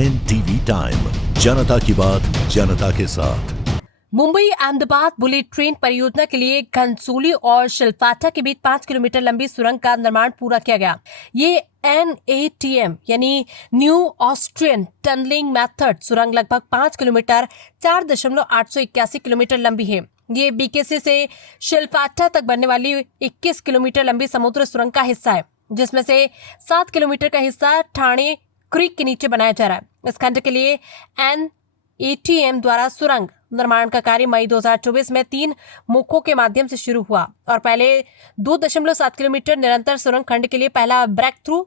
NTV time, जनता की बात जनता के साथ। मुंबई अहमदाबाद बुलेट ट्रेन परियोजना के लिए घनसोली और शिल्पाटा के बीच 5 किलोमीटर लंबी सुरंग का निर्माण पूरा किया गया। ये NATM यानी न्यू ऑस्ट्रियन टनलिंग मेथड सुरंग लगभग 5 किलोमीटर 4.881 किलोमीटर लंबी है। ये BKC से शिल्पाटा तक बनने वाली 21 किलोमीटर लंबी समुद्र सुरंग का हिस्सा है, जिसमें से 7 किलोमीटर का हिस्सा ठाणे क्रीक के नीचे बनाया जा रहा है। इस खंड के लिए NATM द्वारा सुरंग निर्माण का कार्य मई 2024 में 3 मुखों के माध्यम से शुरू हुआ और पहले 2.7 किलोमीटर निरंतर सुरंग खंड के लिए पहला ब्रेक थ्रू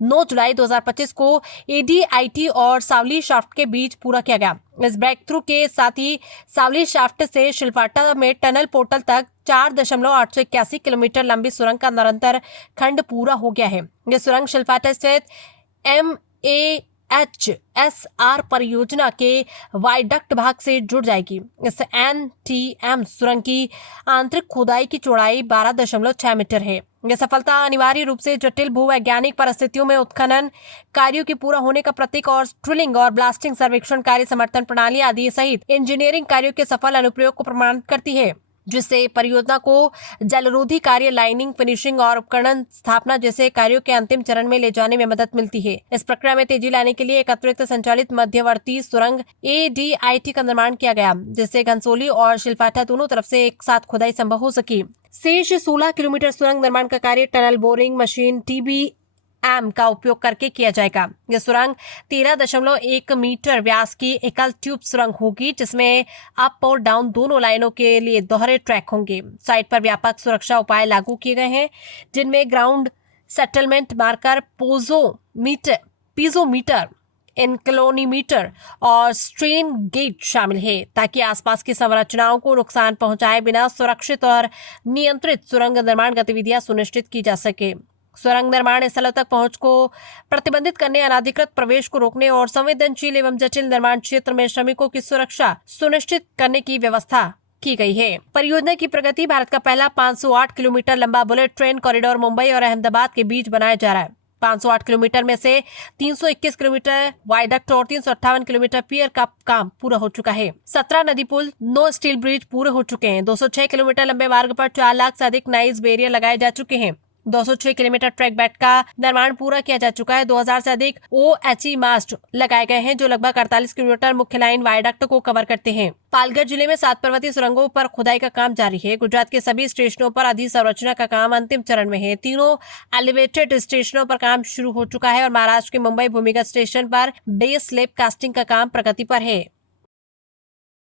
9 जुलाई 2025 को ADIT और सावली शाफ्ट के बीच पूरा किया गया। इस ब्रेक थ्रू के साथ ही सावली शाफ्ट से शिल्पाटा में टनल पोर्टल तक 4.881 किलोमीटर लंबी सुरंग का निरंतर खंड पूरा हो गया है। यह सुरंग शिल्पाटा स्थित MAHSR परियोजना के वायडक्ट भाग से जुड़ जाएगी। इस NTM सुरंग की आंतरिक खोदाई की चौड़ाई 12.6 मीटर है। यह सफलता अनिवार्य रूप से जटिल भूवैज्ञानिक परिस्थितियों में उत्खनन कार्यों के पूरा होने का प्रतीक और ड्रिलिंग और ब्लास्टिंग सर्वेक्षण कार्य समर्थन प्रणाली आदि सहित इंजीनियरिंग कार्यों के सफल अनुप्रयोग को प्रमाणित करती है, जिससे परियोजना को जलरोधी कार्य, लाइनिंग, फिनिशिंग और उपकरण स्थापना जैसे कार्यों के अंतिम चरण में ले जाने में मदद मिलती है। इस प्रक्रिया में तेजी लाने के लिए एक अतिरिक्त संचालित मध्यवर्ती सुरंग ADIT का निर्माण किया गया, जिससे घनसोली और शिल्पाटा दोनों तरफ से एक साथ खुदाई संभव हो सकी। शेष 16 किलोमीटर सुरंग निर्माण का कार्य टनल बोरिंग मशीन TBM का उपयोग करके किया जाएगा। यह सुरंग 13.1 मीटर व्यास की एकल ट्यूब सुरंग होगी, जिसमें अप और डाउन दोनों लाइनों के लिए दोहरे ट्रैक होंगे। साइट पर व्यापक सुरक्षा उपाय लागू किए गए हैं, जिनमें ग्राउंड सेटलमेंट मार्कर, पीजोमीटर, इंक्लोनीमीटर और स्ट्रेन गेज शामिल है, ताकि आसपास की संरचनाओं को नुकसान पहुंचाए बिना सुरक्षित और नियंत्रित सुरंग निर्माण गतिविधियां सुनिश्चित की जा सके। सुरंग निर्माण स्थलों तक पहुंच को प्रतिबंधित करने, अनाधिकृत प्रवेश को रोकने और संवेदनशील एवं जटिल निर्माण क्षेत्र में श्रमिकों की सुरक्षा सुनिश्चित करने की व्यवस्था की गई है। परियोजना की प्रगति भारत का पहला 508 किलोमीटर लंबा बुलेट ट्रेन कॉरिडोर मुंबई और अहमदाबाद के बीच बनाया जा रहा है। 508 किलोमीटर में से 321 किलोमीटर वायडक्ट और 358 किलोमीटर पियर का काम पूरा हो चुका है। 17 नदी पुल, 9 स्टील ब्रिज पूरे हो चुके हैं। 206 किलोमीटर लंबे मार्ग पर 4 लाख से अधिक नाइस बैरियर लगाए जा चुके हैं। 206 किलोमीटर ट्रैक बेड का निर्माण पूरा किया जा चुका है। 2000 से अधिक OHE मास्ट लगाए गए हैं, जो लगभग 48 किलोमीटर मुख्य लाइन वायडक्ट को कवर करते हैं। पालघर जिले में 7 पर्वतीय सुरंगों पर खुदाई का काम जारी है। गुजरात के सभी स्टेशनों पर अधिसंरचना का काम अंतिम चरण में है। तीनों एलिवेटेड स्टेशनों पर काम शुरू हो चुका है और महाराष्ट्र के मुंबई भूमिगत स्टेशन पर बेस स्लेब कास्टिंग का काम प्रगति पर है।